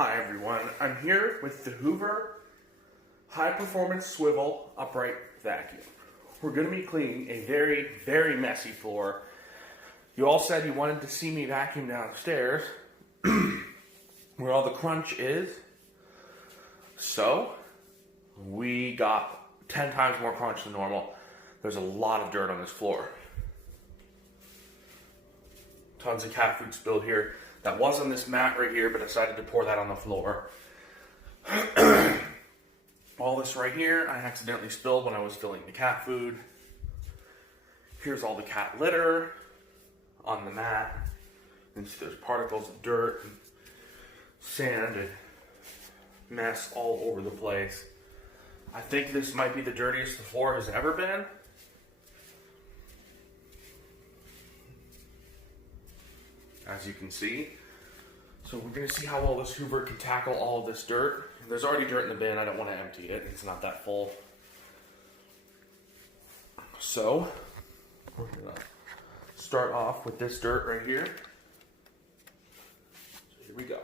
Hi everyone, I'm here with the Hoover High Performance Swivel Upright Vacuum. We're going to be cleaning a very, very messy floor. You all said you wanted to see me vacuum downstairs where all the crunch is. So, we got 10 times more crunch than normal. There's a lot of dirt on this floor. Tons of cat food spilled here. That was on this mat right here, but I decided to pour that on the floor. All this right here, I accidentally spilled when I was filling the cat food. Here's all the cat litter on the mat. And there's particles of dirt and sand and mess all over the place. I think this might be the dirtiest the floor has ever been. As you can see. So we're going to see how well this Hoover can tackle all of this dirt. There's already dirt in the bin. I don't want to empty it. It's not that full. So we're going to start off with this dirt right here. So here we go.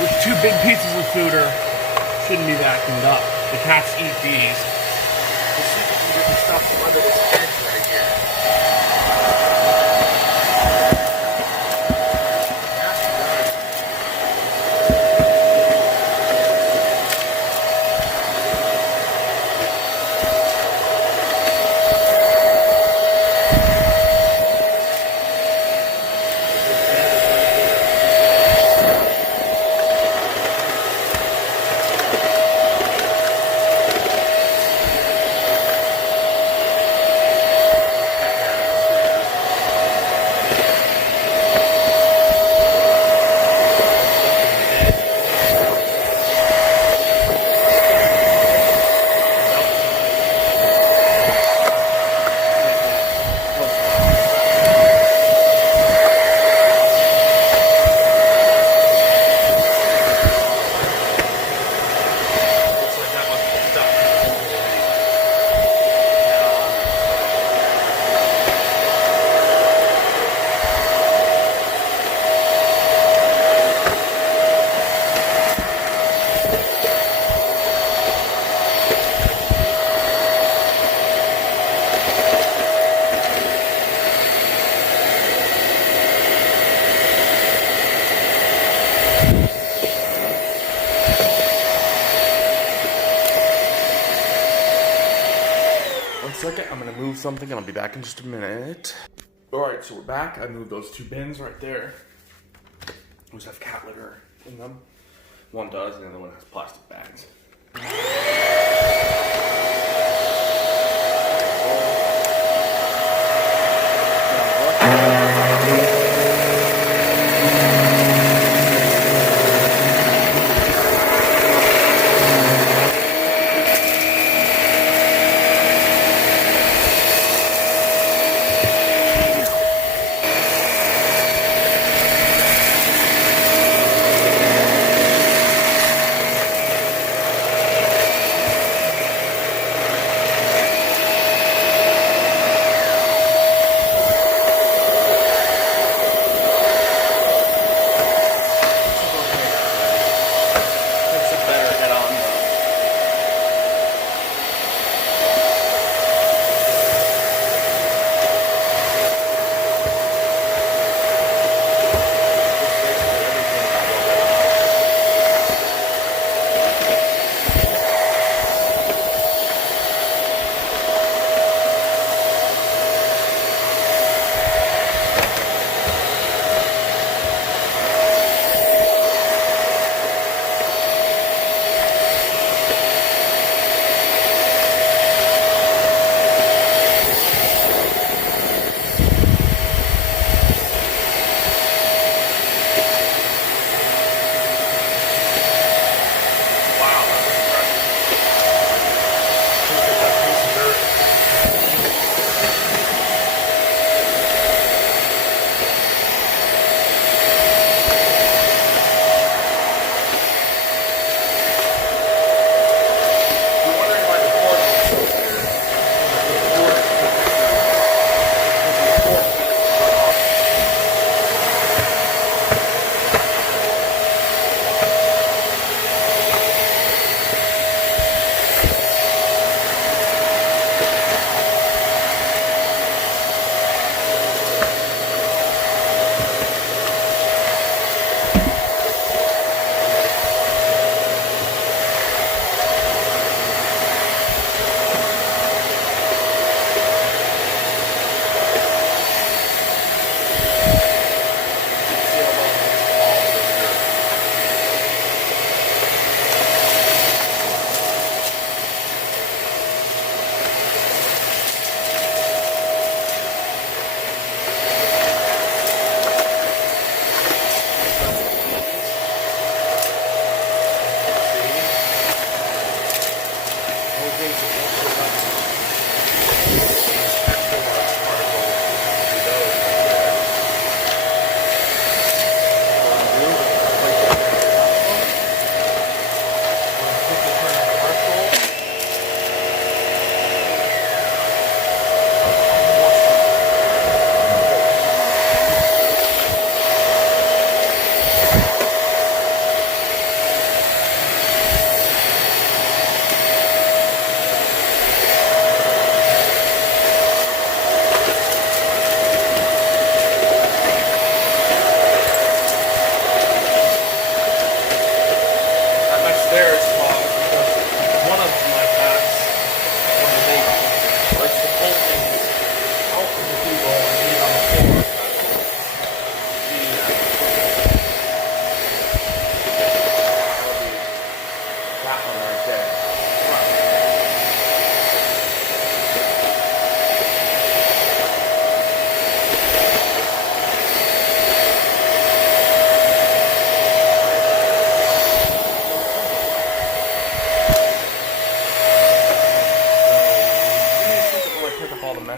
Those two big pieces of food shouldn't be vacuumed up. The cats eat these. Let's see if we can get the stuff from under this edge right here. Second, I'm gonna move something and I'll be back in just a minute. Alright, so we're back. I moved those two bins right there. Those have cat litter in them. One does, and the other one has plastic bags.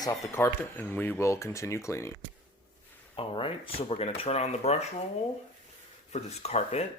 grass off the carpet and we will continue cleaning. Alright, so we're going to turn on the brush roll for this carpet.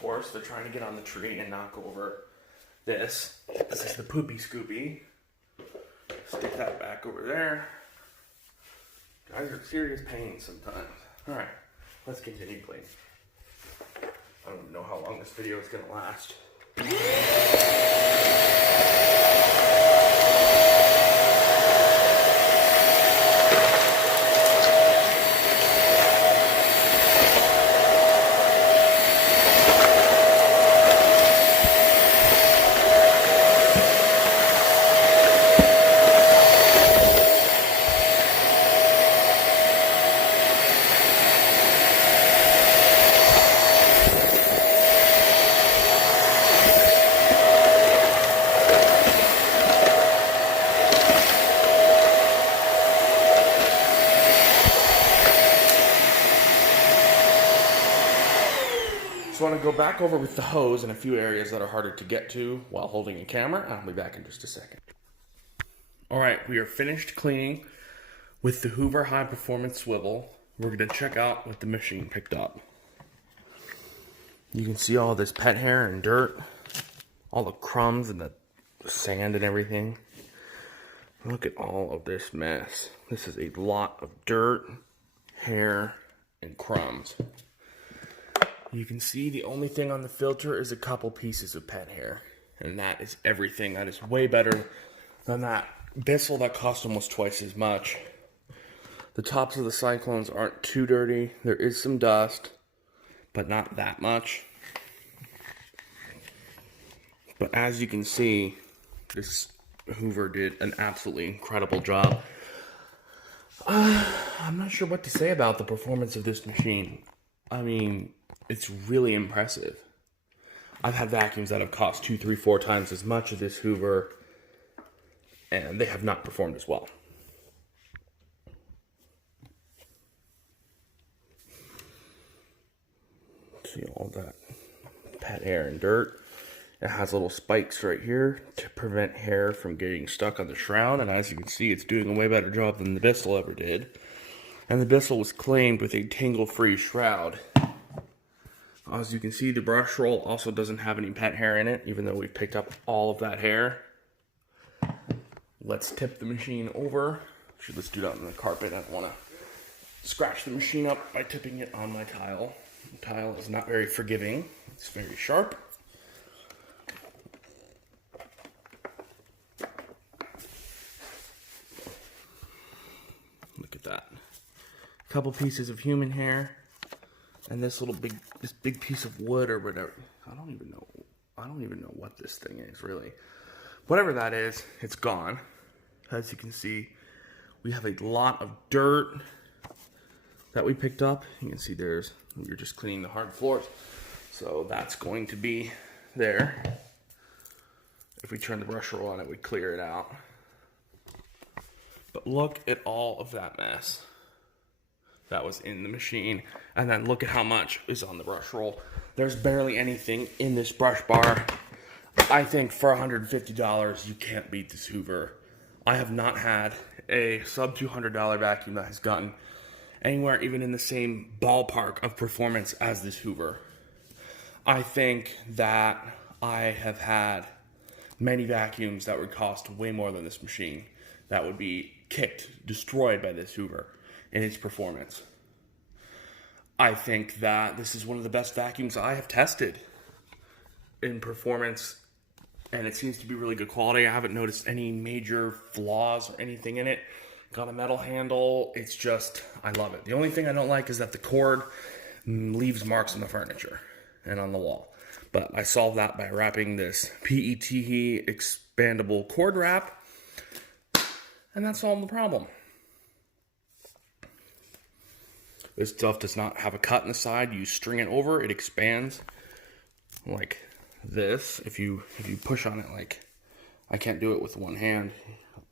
course, they're trying to get on the tree and knock over this. This is the poopy scoopy. Stick that back over there. Guys are serious pain sometimes. Alright, let's continue cleaning. I don't even know how long this video is going to last. So I want to go back over with the hose in a few areas that are harder to get to while holding a camera. I'll be back in just a second. Alright, we are finished cleaning with the Hoover high performance swivel. We're going to check out what the machine picked up. You can see all this pet hair and dirt, all the crumbs and the sand and everything. Look at all of this mess. This is a lot of dirt, hair, and crumbs. You can see the only thing on the filter is a couple pieces of pet hair. And that is everything. That is way better than that Bissell that cost almost twice as much. The tops of the cyclones aren't too dirty. There is some dust, but not that much. But as you can see, this Hoover did an absolutely incredible job. I'm not sure what to say about the performance of this machine. I mean, it's really impressive. I've had vacuums that have cost 2, 3, 4 times as much as this Hoover, and they have not performed as well. See all that pet hair and dirt. It has little spikes right here to prevent hair from getting stuck on the shroud, and as you can see, it's doing a way better job than the Bissell ever did. And the Bissell was claimed with a tangle-free shroud. As you can see, the brush roll also doesn't have any pet hair in it, even though we picked up all of that hair. Let's tip the machine over. Actually, let's do that on the carpet. I don't want to scratch the machine up by tipping it on my tile. The tile is not very forgiving. It's very sharp. Look at that. A couple pieces of human hair. And this big piece of wood or whatever. I don't even know what this thing is, really. Whatever that is, it's gone. As you can see, we have a lot of dirt that we picked up. You can see we're just cleaning the hard floors. So that's going to be there. If we turn the brush roll on it, we'd clear it out. But look at all of that mess that was in the machine, and then look at how much is on the brush roll. There's barely anything in this brush bar. I think for $150, you can't beat this Hoover. I have not had a sub $200 vacuum that has gotten anywhere even in the same ballpark of performance as this Hoover. I think that I have had many vacuums that would cost way more than this machine that would be destroyed by this Hoover in its performance. I think that this is one of the best vacuums I have tested in performance, and it seems to be really good quality. I haven't noticed any major flaws or anything in it. Got a metal handle. It's just, I love it. The only thing I don't like is that the cord leaves marks on the furniture and on the wall. But I solved that by wrapping this PET expandable cord wrap, and that solved the problem. This stuff does not have a cut in the side. You string it over, it expands like this. If you push on it, like, I can't do it with one hand,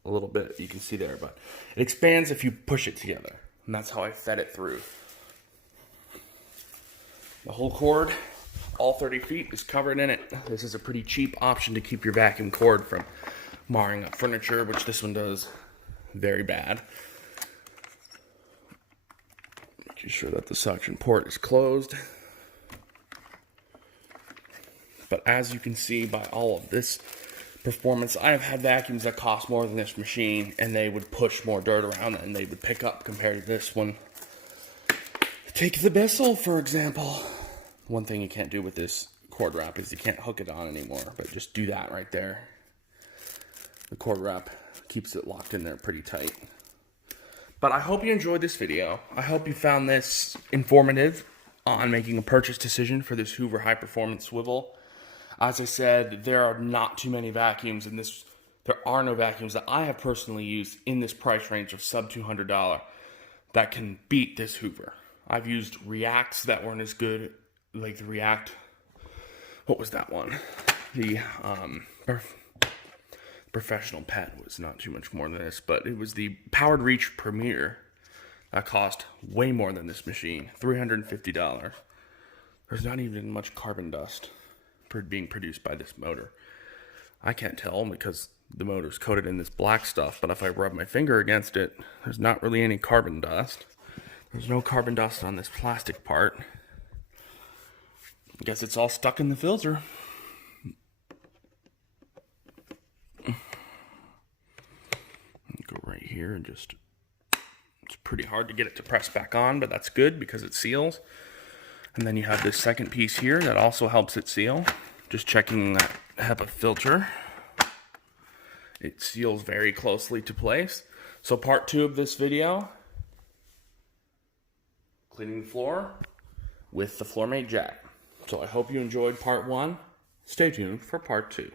a little bit, you can see there, but it expands if you push it together. And that's how I fed it through. The whole cord, all 30 feet, is covered in it. This is a pretty cheap option to keep your vacuum cord from marring up furniture, which this one does very bad. Making sure that the suction port is closed. But as you can see by all of this performance, I have had vacuums that cost more than this machine, and they would push more dirt around and they would pick up compared to this one. Take the Bissell, for example. One thing you can't do with this cord wrap is you can't hook it on anymore, but just do that right there. The cord wrap keeps it locked in there pretty tight. But I hope you enjoyed this video. I hope you found this informative on making a purchase decision for this Hoover high performance swivel. As I said, there are not too many vacuums in this. There are no vacuums that I have personally used in this price range of sub $200 that can beat this Hoover. I've used Reacts that weren't as good, like the React, what was that one? The Professional Pet was not too much more than this, but it was the Powered Reach Premier that cost way more than this machine, $350. There's not even much carbon dust being produced by this motor. I can't tell because the motor's coated in this black stuff, but if I rub my finger against it, there's not really any carbon dust. There's no carbon dust on this plastic part. I guess it's all stuck in the filter. Go right here and just, it's pretty hard to get it to press back on, but that's good because it seals. And then you have this second piece here that also helps it seal. Just checking that HEPA filter. It seals very closely to place. So part 2 of this video, cleaning the floor with the FloorMate jack. So I hope you enjoyed part 1. Stay tuned for part 2.